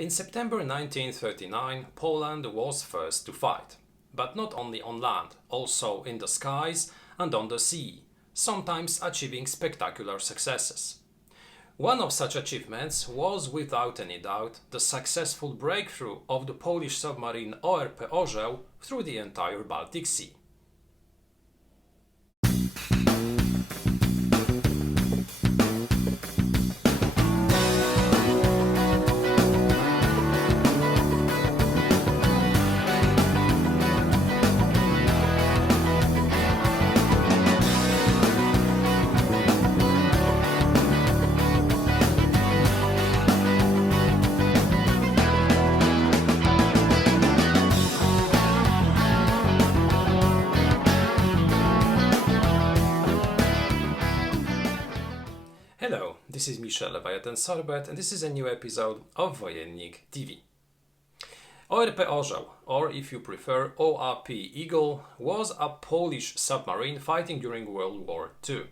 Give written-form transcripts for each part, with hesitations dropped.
In September 1939, Poland was first to fight, but not only on land, also in the skies and on the sea, sometimes achieving spectacular successes. One of such achievements was, without any doubt, the successful breakthrough of the Polish submarine ORP Orzeł through the entire Baltic Sea. Hello, this is Michel Leviathan Sorbet and this is a new episode of Wojennik TV. ORP Orzeł, or if you prefer ORP Eagle, was a Polish submarine fighting during World War II.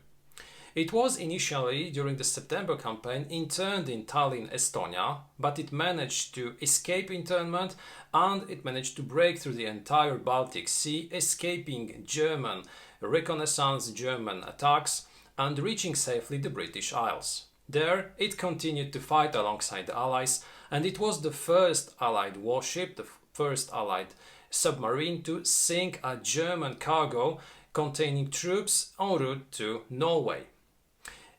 It was initially, during the September campaign, interned in Tallinn, Estonia, but it managed to escape internment and it managed to break through the entire Baltic Sea, escaping German reconnaissance, German attacks, and reaching safely the British Isles. There, it continued to fight alongside the Allies, and it was the first Allied warship, the first Allied submarine to sink a German cargo containing troops en route to Norway.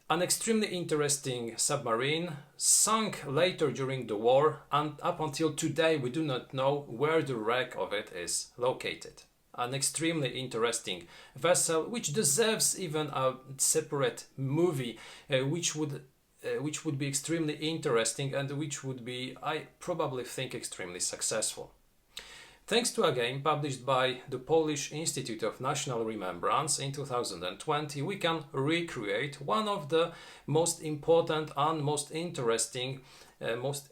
An extremely interesting submarine sunk later during the war, and up until today we do not know where the wreck of it is located. An extremely interesting vessel which deserves even a separate movie which would be extremely interesting and which would be, I probably think, extremely successful. Thanks to a game published by the Polish Institute of National Remembrance in 2020, we can recreate one of the most important and most interesting episodes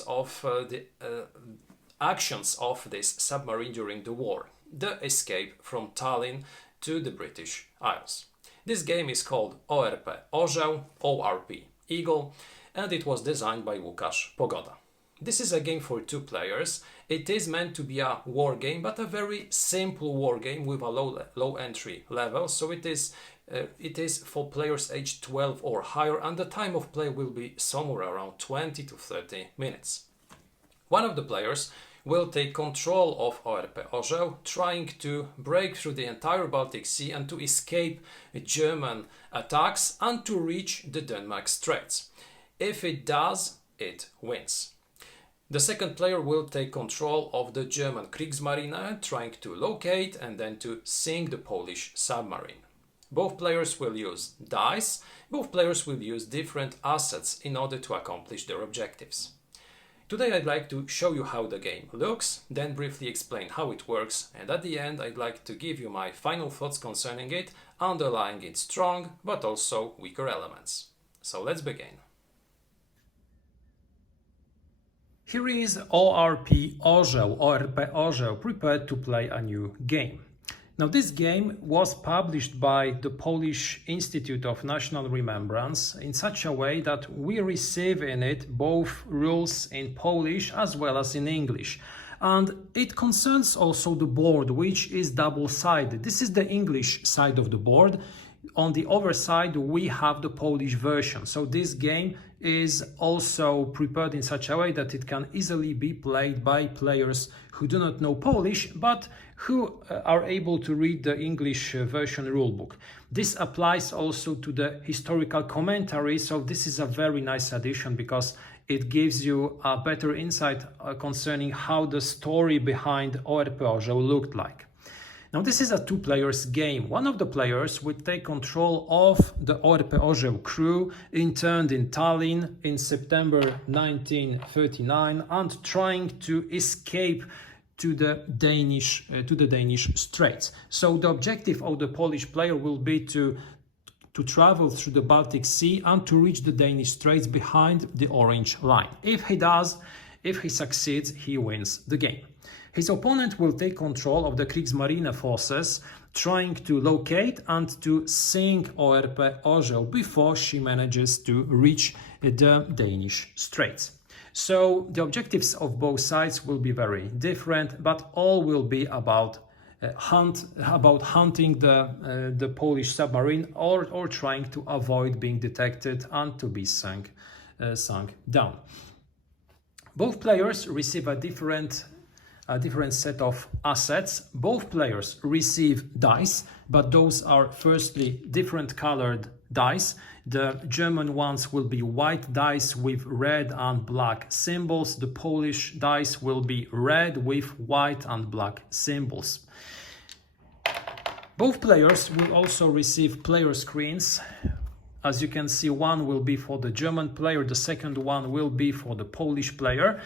of the actions of this submarine during the war, the escape from Tallinn to the British Isles. This game is called ORP Orzeł, ORP Eagle, and it was designed by Łukasz Pogoda. This is a game for 2 players. It is meant to be a war game, but a very simple war game with a low entry level, so it is for players aged 12 or higher, and the time of play will be somewhere around 20 to 30 minutes. One of the players will take control of ORP Orzeł, trying to break through the entire Baltic Sea and to escape German attacks and to reach the Denmark Straits. If it does, it wins. The second player will take control of the German Kriegsmarine, trying to locate and then to sink the Polish submarine. Both players will use dice, both players will use different assets in order to accomplish their objectives. Today I'd like to show you how the game looks, then briefly explain how it works, and at the end I'd like to give you my final thoughts concerning it, underlying its strong but also weaker elements. So let's begin. Here is ORP Orzeł, ORP Orzeł, prepared to play a new game. Now, this game was published by the Polish Institute of National Remembrance in such a way that we receive in it both rules in Polish as well as in English. And it concerns also the board, which is double-sided. This is the English side of the board. On the other side, we have the Polish version. So this game is also prepared in such a way that it can easily be played by players who do not know Polish, but who are able to read the English version rulebook. This applies also to the historical commentary, so this is a very nice addition because it gives you a better insight concerning how the story behind ORP Orzeł looked like. Now, this is a 2-players game. One of the players will take control of the ORP Orzeł crew interned in Tallinn in September 1939 and trying to escape to the Danish Straits. So the objective of the Polish player will be to travel through the Baltic Sea and to reach the Danish Straits behind the orange line. If he succeeds, he wins the game. His opponent will take control of the Kriegsmarine forces, trying to locate and to sink ORP Orzeł before she manages to reach the Danish Straits. So the objectives of both sides will be very different, but all will be about hunting the Polish submarine or trying to avoid being detected and to be sunk down. Both players receive a different set of assets. Both players receive dice, but those are firstly different colored dice. The German ones will be white dice with red and black symbols. The Polish dice will be red with white and black symbols. Both players will also receive player screens. As you can see, one will be for the German player, the second one will be for the Polish player.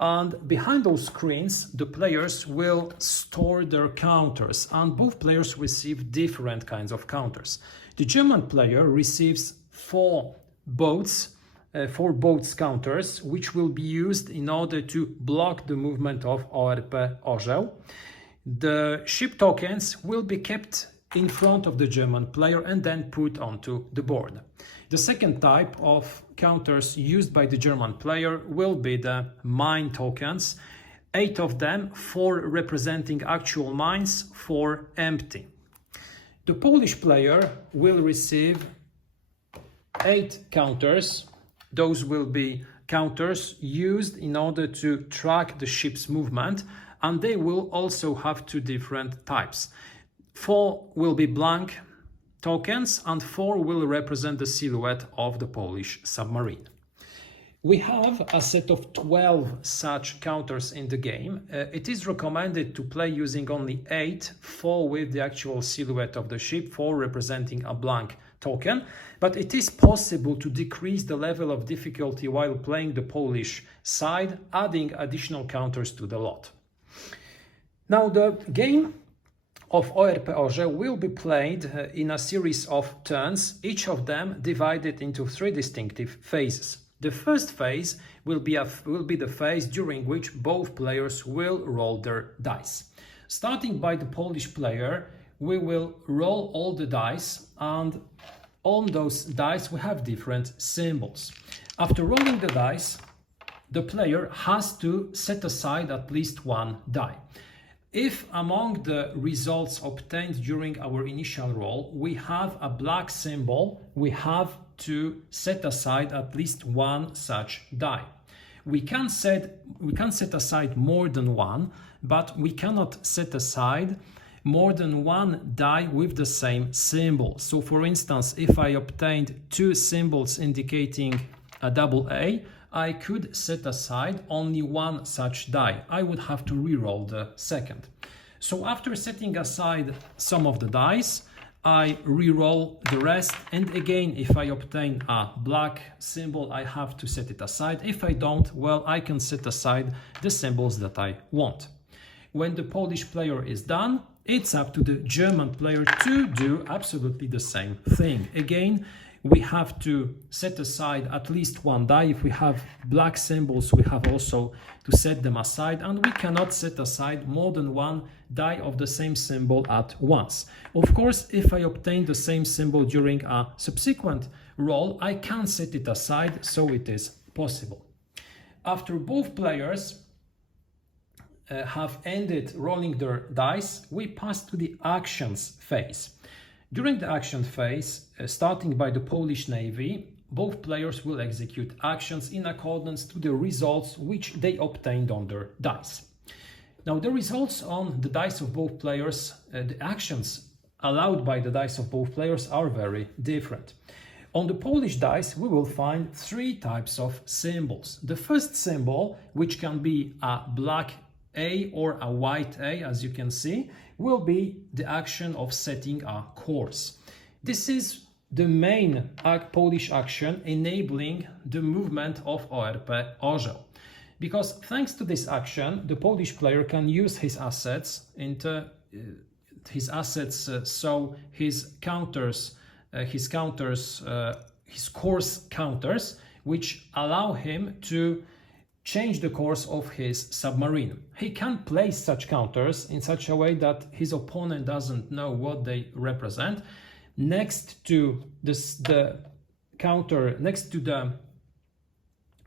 And behind those screens, the players will store their counters, and both players receive different kinds of counters. The German player receives four boats counters, which will be used in order to block the movement of ORP Orzeł. The ship tokens will be kept in front of the German player and then put onto the board. The second type of counters used by the German player will be the mine tokens. 8 of them, 4 representing actual mines, 4 empty. The Polish player will receive 8 counters. Those will be counters used in order to track the ship's movement, and they will also have 2 different types. 4 will be blank tokens and 4 will represent the silhouette of the Polish submarine. We have a set of 12 such counters in the game. It is recommended to play using only 8, 4 with the actual silhouette of the ship, 4 representing a blank token, but it is possible to decrease the level of difficulty while playing the Polish side, adding additional counters to the lot. Now the game of ORP Orzeł will be played in a series of turns, each of them divided into 3 distinctive phases. The first phase will be the phase during which both players will roll their dice. Starting by the Polish player, we will roll all the dice, and on those dice we have different symbols. After rolling the dice, the player has to set aside at least 1 die. If among the results obtained during our initial roll we have a black symbol, we have to set aside at least 1 such die. We can set aside more than 1, but we cannot set aside more than 1 die with the same symbol. So for instance, if I obtained 2 symbols indicating a double A, I could set aside only 1 such die. I would have to re-roll the second. So after setting aside some of the dice, I re-roll the rest, and again, if I obtain a black symbol, I have to set it aside. If I don't, well, I can set aside the symbols that I want. When the Polish player is done, it's up to the German player to do absolutely the same thing. Again, we have to set aside at least 1 die. If we have black symbols, we have also to set them aside, and we cannot set aside more than 1 die of the same symbol at once. Of course, if I obtain the same symbol during a subsequent roll, I can set it aside, so it is possible. After both players have ended rolling their dice, we pass to the actions phase. During the action phase, starting by the Polish Navy, both players will execute actions in accordance to the results which they obtained on their dice. Now, the results on the dice of both players, the actions allowed by the dice of both players are very different. On the Polish dice, we will find 3 types of symbols. The first symbol, which can be a black A or a white A, as you can see, will be the action of setting a course. This is the main Polish action enabling the movement of ORP Orzeł. Because thanks to this action, the Polish player can use his assets so his course counters, which allow him to change the course of his submarine. He can place such counters in such a way that his opponent doesn't know what they represent. Next to the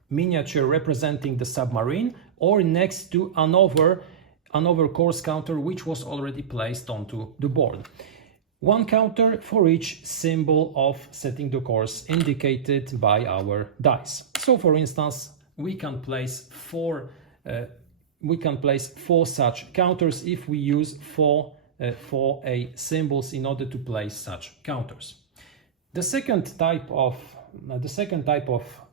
miniature representing the submarine, or next to another course counter which was already placed onto the board. One counter for each symbol of setting the course indicated by our dice. So for instance, we can place four such counters if we use four symbols in order to place such counters. The second type of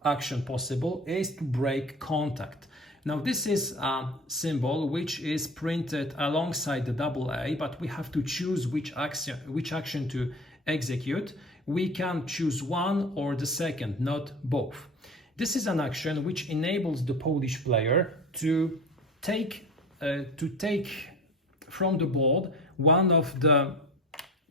action possible is to break contact. Now this is a symbol which is printed alongside the AA, but we have to choose which action to execute. We can choose one or the second, not both. This is an action which enables the Polish player to take from the board one of the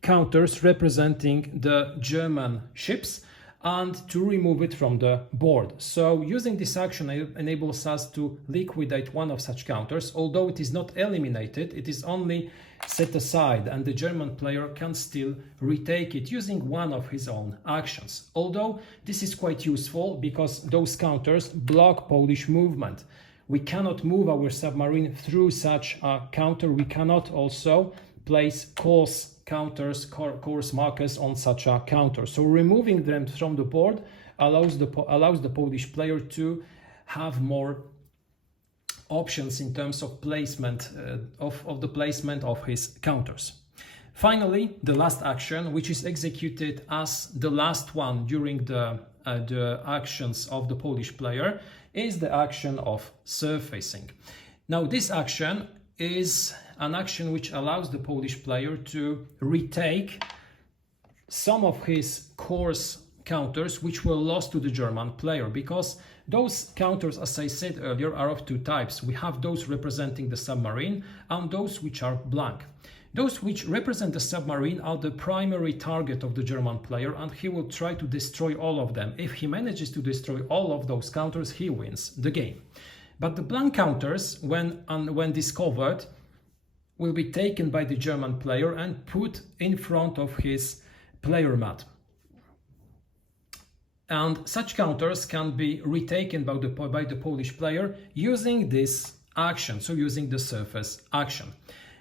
counters representing the German ships and to remove it from the board. So using this action enables us to liquidate one of such counters. Although it is not eliminated, it is only set aside and the German player can still retake it using one of his own actions. Although this is quite useful because those counters block Polish movement. We cannot move our submarine through such a counter. We cannot also place course markers on such a counter. So removing them from the board allows the Polish player to have more options in terms of placement of the placement of his counters. Finally, the last action, which is executed as the last one during the actions of the Polish player, is the action of surfacing. Now this action is an action which allows the Polish player to retake some of his course counters which were lost to the German player, because those counters, as I said earlier, are of two types. We have those representing the submarine and those which are blank. Those which represent the submarine are the primary target of the German player, and he will try to destroy all of them. If he manages to destroy all of those counters, he wins the game. But the blank counters, when discovered, will be taken by the German player and put in front of his player mat. And such counters can be retaken by the Polish player using this action, so using the surface action.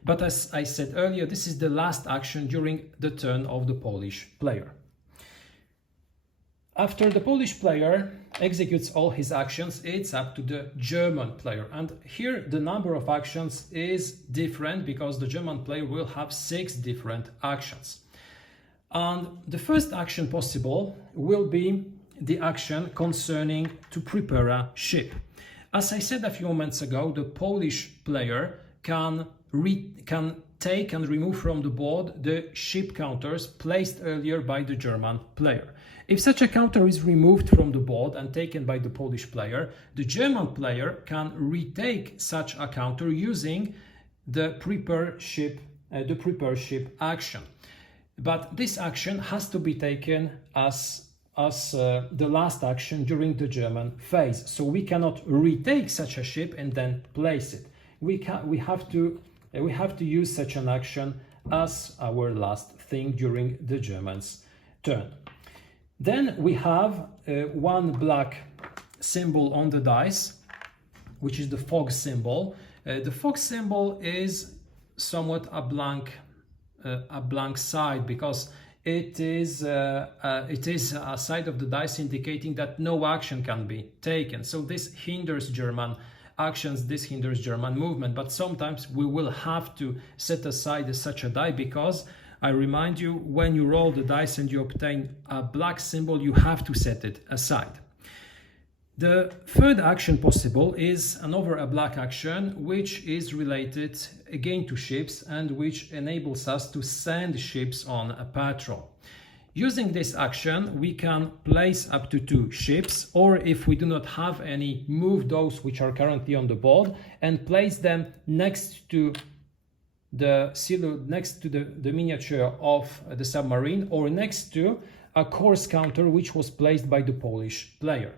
But as I said earlier, this is the last action during the turn of the Polish player. After the Polish player executes all his actions, it's up to the German player. And here the number of actions is different because the German player will have 6 different actions. And the first action possible will be the action concerning to prepare a ship. As I said a few moments ago, the Polish player can take and remove from the board the ship counters placed earlier by the German player. If such a counter is removed from the board and taken by the Polish player, the German player can retake such a counter using the prepare ship action. But this action has to be taken as the last action during the German phase. So we cannot retake such a ship and then place it. We have to use such an action as our last thing during the Germans' turn. Then we have one black symbol on the dice, which is the fog symbol. The fog symbol is somewhat a blank side because it is a side of the dice indicating that no action can be taken. So this hinders German actions, this hinders German movement, but sometimes we will have to set aside such a die because I remind you, when you roll the dice and you obtain a black symbol, you have to set it aside. The third action possible is a black action, which is related again to ships and which enables us to send ships on a patrol. Using this action, we can place up to 2 ships, or if we do not have any, move those which are currently on the board and place them next to the miniature of the submarine or next to a course counter which was placed by the Polish player.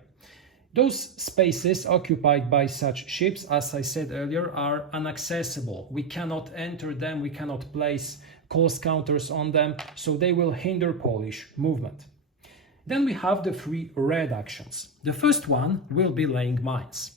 Those spaces occupied by such ships, as I said earlier, are inaccessible. We cannot enter them, we cannot place course counters on them, so they will hinder Polish movement. Then we have the 3 red actions. The first one will be laying mines.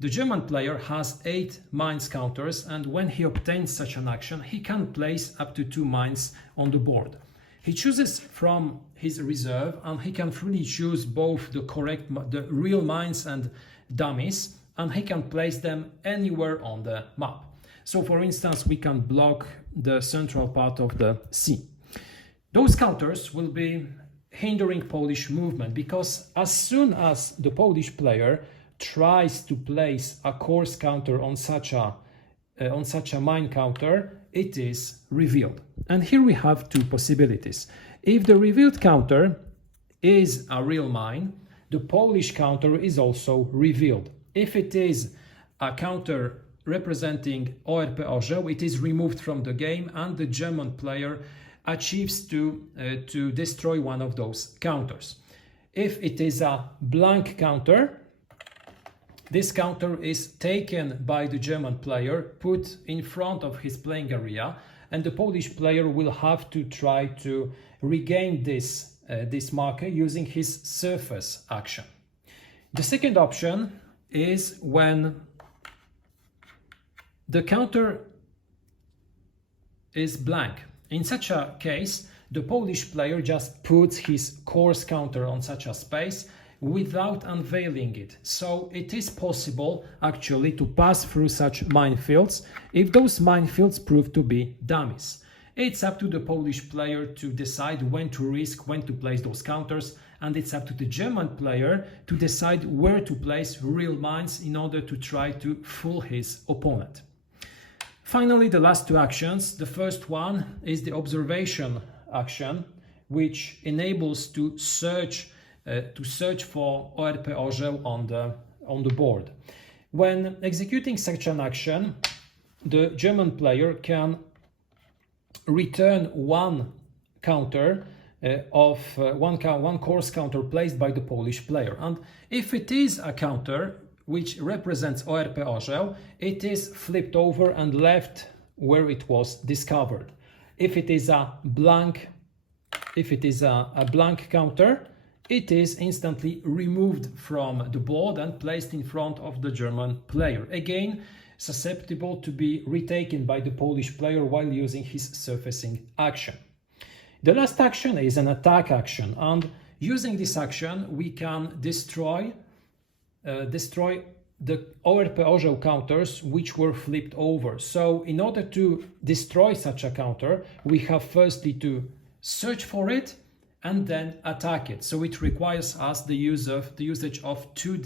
The German player has 8 mines counters, and when he obtains such an action, he can place up to 2 mines on the board. He chooses from his reserve, and he can freely choose both the real mines and dummies, and he can place them anywhere on the map. So for instance, we can block the central part of the sea. Those counters will be hindering Polish movement, because as soon as the Polish player tries to place a course counter on such a mine counter, it is revealed. And here we have 2 possibilities. If the revealed counter is a real mine, the Polish counter is also revealed. If it is a counter representing ORP Orzeł, it is removed from the game, and the German player achieves to destroy one of those counters. If it is a blank counter, this counter is taken by the German player, put in front of his playing area, and the Polish player will have to try to regain this marker using his surface action. The second option is when the counter is blank. In such a case, the Polish player just puts his course counter on such a space without unveiling it. So it is possible actually to pass through such minefields if those minefields prove to be dummies. It's up to the Polish player to decide when to risk, when to place those counters, and it's up to the German player to decide where to place real mines in order to try to fool his opponent. Finally, the last 2 actions. The first one is the observation action, which enables to search for ORP Orzeł on the board. When executing such an action, the German player can return one counter one course counter placed by the Polish player. And if it is a counter which represents ORP Orzeł, it is flipped over and left where it was discovered. If it is a blank counter, it is instantly removed from the board and placed in front of the German player. Again, susceptible to be retaken by the Polish player while using his surfacing action. The last action is an attack action, and using this action we can destroy the ORP Orzeł counters which were flipped over. So in order to destroy such a counter, we have firstly to search for it and then attack it. So it requires us the usage of two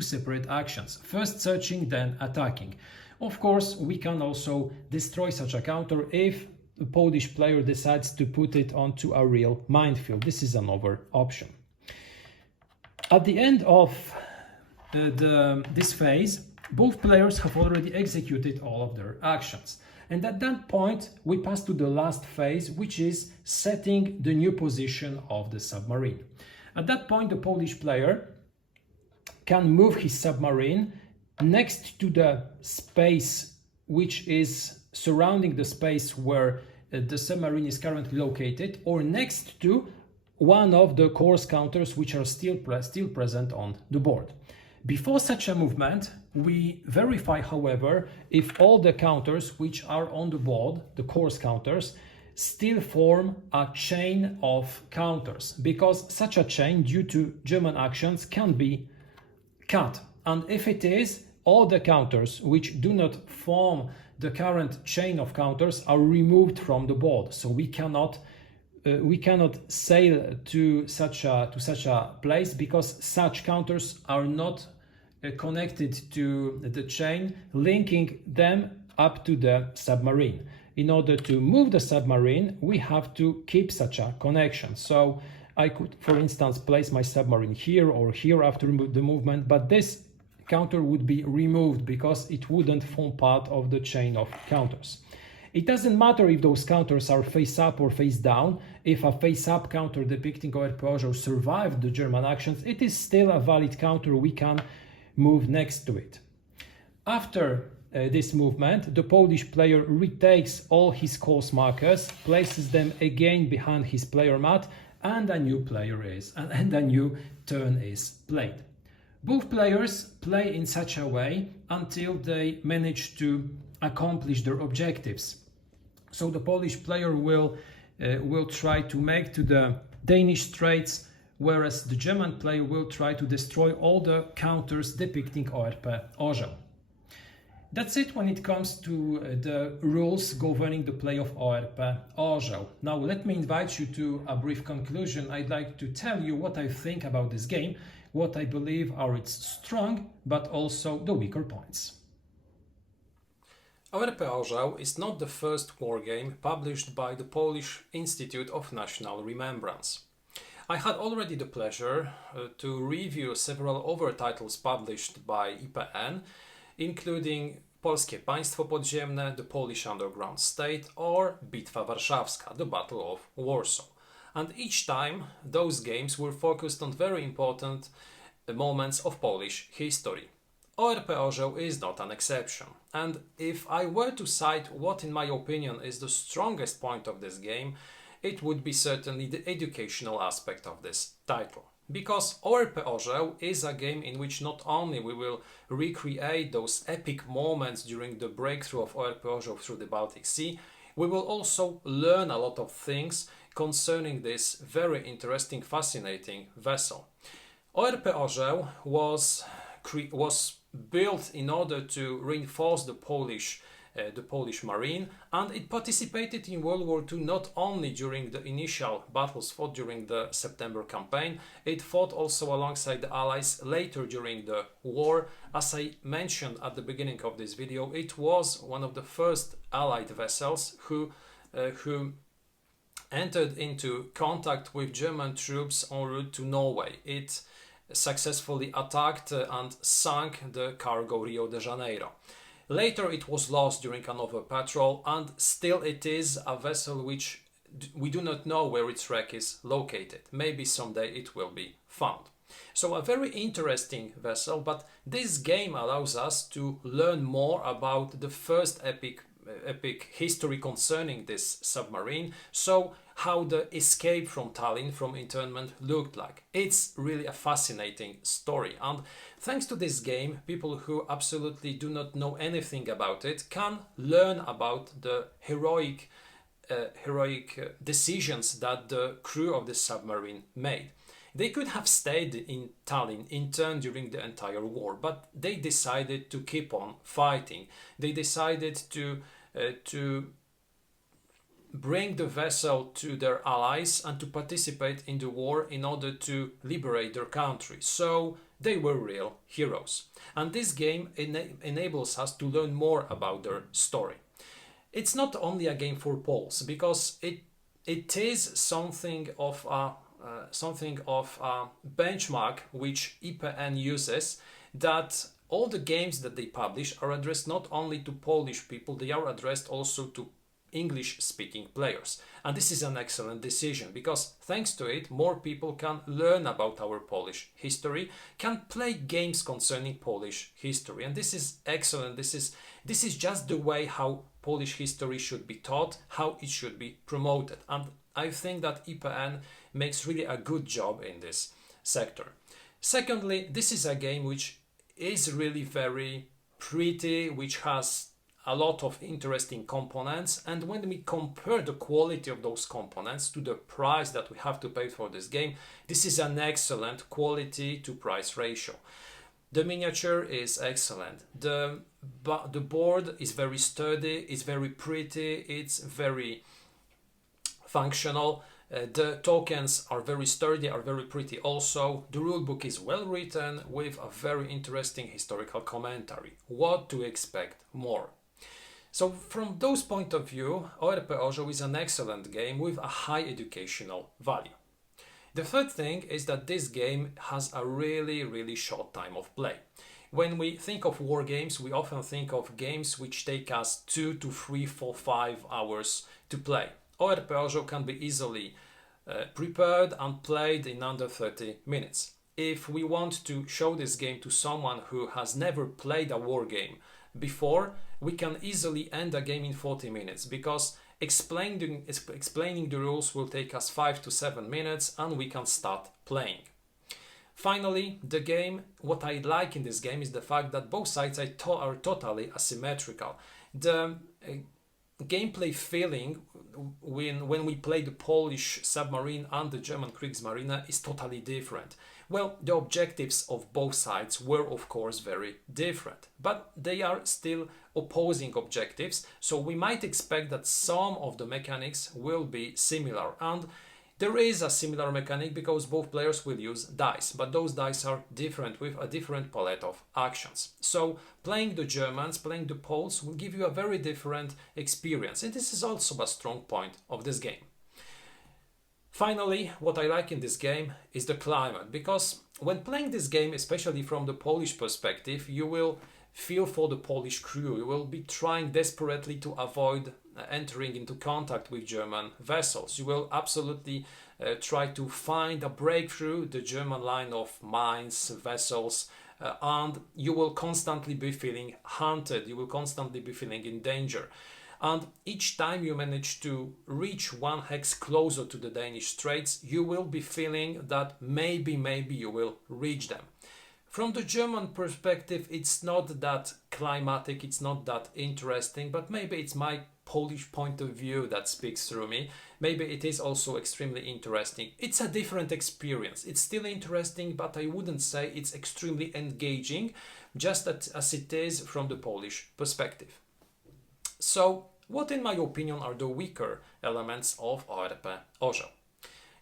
separate actions. First searching, then attacking. Of course, we can also destroy such a counter if the Polish player decides to put it onto a real minefield. This is another option. At the end of this phase, both players have already executed all of their actions. And at that point, we pass to the last phase, which is setting the new position of the submarine. At that point, the Polish player can move his submarine next to the space which is surrounding the space where the submarine is currently located, or next to one of the course counters which are still present on the board. Before such a movement, we verify, however, if all the counters which are on the board, the course counters, still form a chain of counters, because such a chain, due to German actions, can be cut. And if it is, all the counters which do not form the current chain of counters are removed from the board. So we cannot sail to such a place, because such counters are not connected to the chain linking them up to the submarine. In order to move the submarine, we have to keep such a connection. So I could, for instance, place my submarine here or here after the movement, but this counter would be removed because it wouldn't form part of the chain of counters. It doesn't matter if those counters are face up or face down. If a face up counter depicting ORP Orzeł survived the German actions, it is still a valid counter. We can move next to it. After this movement, the Polish player retakes all his course markers, places them again behind his player mat, and a new player is, and a new turn is played. Both players play in such a way until they manage to accomplish their objectives. So the Polish player will try to make to the Danish straits, whereas the German player will try to destroy all the counters depicting ORP Orzeł. That's it when it comes to the rules governing the play of ORP Orzeł. Now let me invite you to a brief conclusion. I'd like to tell you what I think about this game, what I believe are its strong but also the weaker points. ORP Orzeł is not the first wargame published by the Polish Institute of National Remembrance. I had already the pleasure to review several other titles published by IPN, including Polskie Państwo Podziemne, The Polish Underground State, or Bitwa Warszawska, The Battle of Warsaw. And each time those games were focused on very important moments of Polish history. ORP Orzeł is not an exception, and if I were to cite what in my opinion is the strongest point of this game, it would be certainly the educational aspect of this title. Because ORP Orzeł is a game in which not only we will recreate those epic moments during the breakthrough of ORP Orzeł through the Baltic Sea, we will also learn a lot of things concerning this very interesting, fascinating vessel. ORP Orzeł was built in order to reinforce the Polish Marine, and it participated in World War II not only during the initial battles fought during the September campaign, it fought also alongside the Allies later during the war. As I mentioned at the beginning of this video, it was one of the first Allied vessels who entered into contact with German troops en route to Norway. It successfully attacked and sank the cargo Rio de Janeiro. Later it was lost during another patrol, and still it is a vessel which we do not know where its wreck is located. Maybe someday it will be found. So a very interesting vessel, but this game allows us to learn more about the first epic history concerning this submarine, so how the escape from Tallinn, from internment, looked like. It's really a fascinating story, and thanks to this game, people who absolutely do not know anything about it can learn about the heroic decisions that the crew of the submarine made. They could have stayed in Tallinn, interned during the entire war, but they decided to keep on fighting. They decided to bring the vessel to their allies and to participate in the war in order to liberate their country. So they were real heroes. And this game enables us to learn more about their story. It's not only a game for Poles, because it is something of a benchmark which IPN uses, that all the games that they publish are addressed not only to Polish people, they are addressed also to English-speaking players. And this is an excellent decision, because thanks to it, more people can learn about our Polish history, can play games concerning Polish history. And this is excellent. This is just the way how Polish history should be taught, how it should be promoted. And I think that IPN makes really a good job in this sector. Secondly, this is a game which is really very pretty, which has a lot of interesting components, and when we compare the quality of those components to the price that we have to pay for this game, this is an excellent quality to price ratio. The miniature is excellent, the board is very sturdy, it's very pretty, it's very functional. The tokens are very sturdy, are very pretty also. The rulebook is well written with a very interesting historical commentary. What to expect more? So from those point of view, ORP Orzeł is an excellent game with a high educational value. The third thing is that this game has a really short time of play. When we think of war games, we often think of games which take us 2 to 3, 4, 5 hours to play. ORP Orzeł can be easily prepared and played in under 30 minutes. If we want to show this game to someone who has never played a war game before, we can easily end a game in 40 minutes, because Explaining the rules will take us 5 to 7 minutes and we can start playing. Finally, the game, what I like in this game is the fact that both sides are totally asymmetrical. The gameplay feeling when we play the Polish submarine and the German Kriegsmarine is totally different. Well, the objectives of both sides were of course very different, but they are still opposing objectives, so we might expect that some of the mechanics will be similar, and there is a similar mechanic because both players will use dice, but those dice are different with a different palette of actions. So playing the Germans, playing the Poles will give you a very different experience, and this is also a strong point of this game. Finally, what I like in this game is the climate, because when playing this game, especially from the Polish perspective, you will feel for the Polish crew. You will be trying desperately to avoid entering into contact with German vessels. You will absolutely try to find a breakthrough the German line of mines, vessels, and you will constantly be feeling hunted. You will constantly be feeling in danger. And each time you manage to reach one hex closer to the Danish Straits, you will be feeling that maybe you will reach them. From the German perspective, it's not that climatic, it's not that interesting, but maybe it's my Polish point of view that speaks through me. Maybe it is also extremely interesting. It's a different experience. It's still interesting, but I wouldn't say it's extremely engaging, just as it is from the Polish perspective. So, what in my opinion are the weaker elements of ORP Orzeł?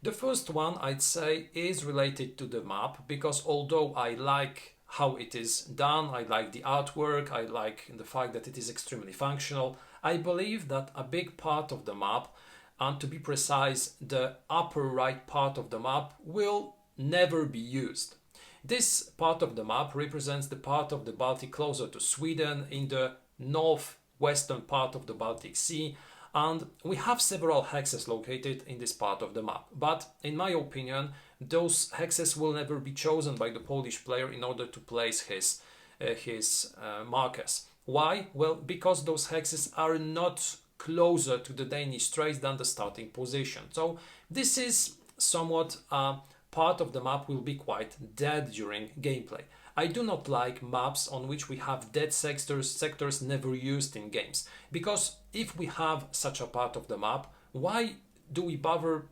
The first one, I'd say, is related to the map, because although I like how it is done, I like the artwork, I like the fact that it is extremely functional, I believe that a big part of the map, and to be precise, the upper right part of the map, will never be used. This part of the map represents the part of the Baltic closer to Sweden in the northwestern part of the Baltic Sea, and we have several hexes located in this part of the map. But in my opinion, those hexes will never be chosen by the Polish player in order to place his markers. Why? Well, because those hexes are not closer to the Danish Straits than the starting position. So this is somewhat part of the map will be quite dead during gameplay. I do not like maps on which we have dead sectors never used in games, because if we have such a part of the map, why do we bother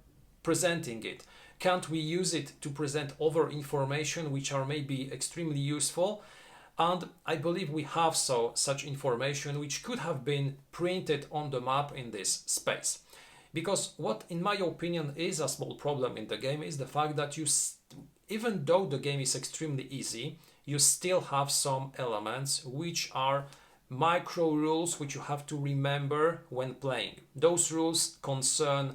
presenting it? Can't we use it to present other information which are maybe extremely useful? And I believe we have such information which could have been printed on the map in this space. Because what in my opinion is a small problem in the game is the fact that even though the game is extremely easy, you still have some elements which are micro rules which you have to remember when playing. Those rules concern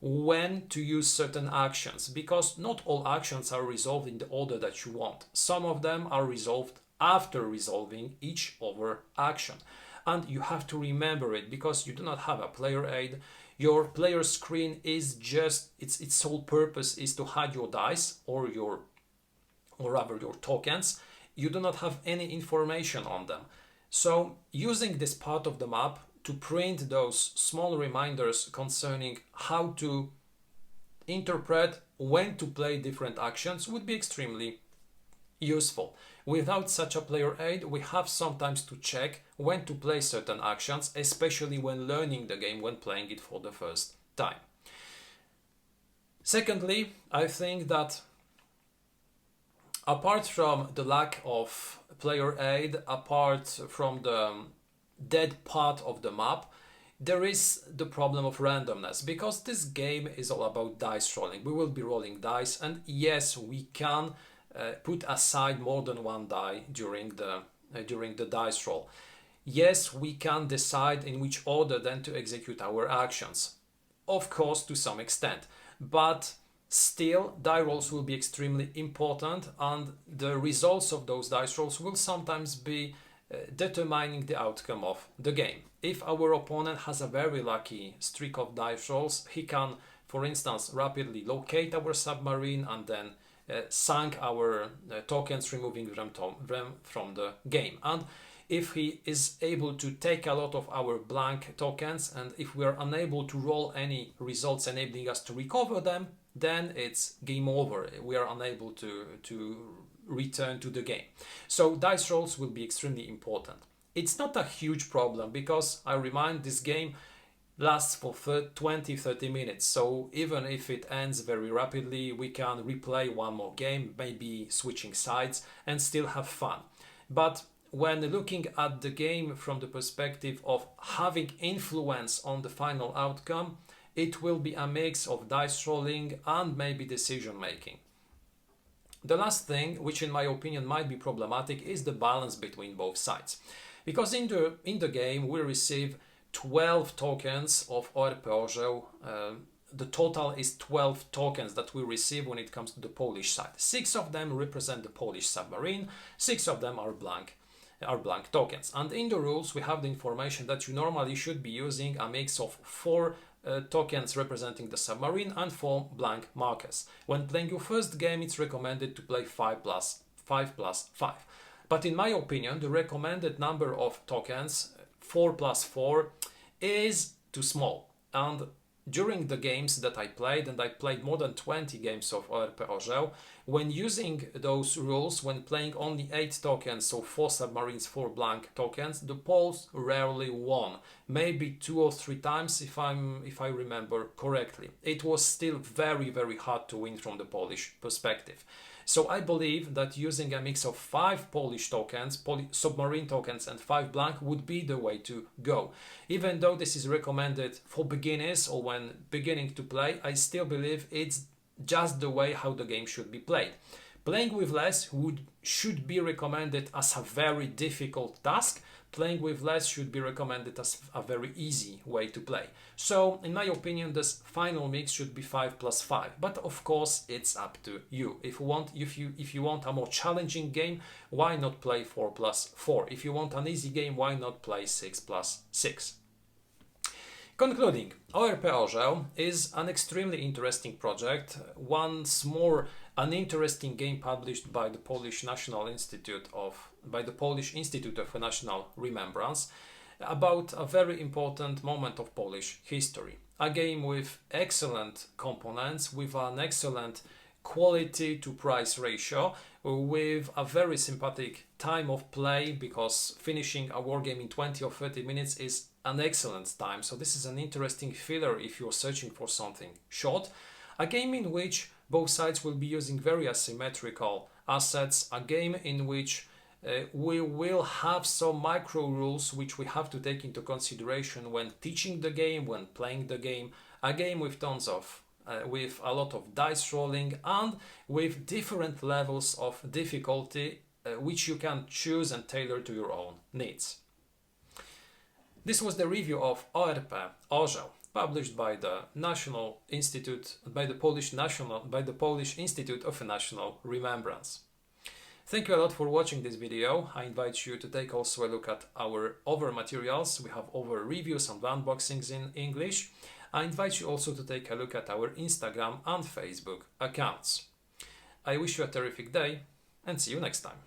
when to use certain actions, because not all actions are resolved in the order that you want. Some of them are resolved after resolving each other action, and you have to remember it because you do not have a player aid. Your player screen is just its sole purpose is to hide your dice or rather your tokens. You do not have any information on them. So using this part of the map to print those small reminders concerning how to interpret when to play different actions would be extremely useful. Without such a player aid, we have sometimes to check when to play certain actions, especially when learning the game, when playing it for the first time. Secondly, I think that apart from the lack of player aid, apart from the dead part of the map, there is the problem of randomness, because this game is all about dice rolling. We will be rolling dice, and yes, we can put aside more than one die during the dice roll. Yes, we can decide in which order then to execute our actions, of course to some extent, but still die rolls will be extremely important, and the results of those dice rolls will sometimes be determining the outcome of the game. If our opponent has a very lucky streak of dice rolls, he can, for instance, rapidly locate our submarine and then sank our tokens, removing them from the game. And if he is able to take a lot of our blank tokens, and if we are unable to roll any results enabling us to recover them, then it's game over. We are unable to return to the game. So dice rolls will be extremely important. It's not a huge problem because, I remind, this game lasts for 20-30 minutes. So even if it ends very rapidly, we can replay one more game, maybe switching sides, and still have fun. But when looking at the game from the perspective of having influence on the final outcome, it will be a mix of dice rolling and maybe decision making. The last thing, which in my opinion might be problematic, is the balance between both sides. Because in the game we receive 12 tokens of ORP Orzeł. The total is 12 tokens that we receive when it comes to the Polish side. 6 of them represent the Polish submarine, 6 of them are blank tokens. And in the rules we have the information that you normally should be using a mix of 4 tokens representing the submarine and 4 blank markers. When playing your first game, it's recommended to play 5 plus 5. But in my opinion, the recommended number of tokens, 4 plus 4, is too small. And during the games that I played, and I played more than 20 games of ORP Orzeł, when using those rules, when playing only 8 tokens, so 4 submarines, 4 blank tokens, the Poles rarely won. Maybe 2 or 3 times if I remember correctly. It was still very, very hard to win from the Polish perspective. So I believe that using a mix of 5 Polish tokens, submarine tokens, and 5 blank would be the way to go. Even though this is recommended for beginners or when beginning to play, I still believe it's just the way how the game should be played. Playing with less should be recommended as a very difficult task. Playing with less should be recommended as a very easy way to play. So, in my opinion, this final mix should be 5 plus 5. But of course, it's up to you. If you want a more challenging game, why not play 4 plus 4? If you want an easy game, why not play 6 plus 6? Concluding, ORP Orzeł is an extremely interesting project. Once more, an interesting game published by the Polish Institute of National Remembrance about a very important moment of Polish history. A game with excellent components, with an excellent quality to price ratio, with a very sympathetic time of play, because finishing a wargame in 20 or 30 minutes is an excellent time. So this is an interesting filler if you're searching for something short. A game in which both sides will be using very asymmetrical assets. A game in which we will have some micro rules which we have to take into consideration when teaching the game, when playing the game. A game with tons of with a lot of dice rolling and with different levels of difficulty which you can choose and tailor to your own needs. This was the review of ORP Orzeł, published by the Polish Institute of National Remembrance. Thank you a lot for watching this video. I invite you to take also a look at our other materials. We have other reviews and unboxings in English. I invite you also to take a look at our Instagram and Facebook accounts. I wish you a terrific day and see you next time.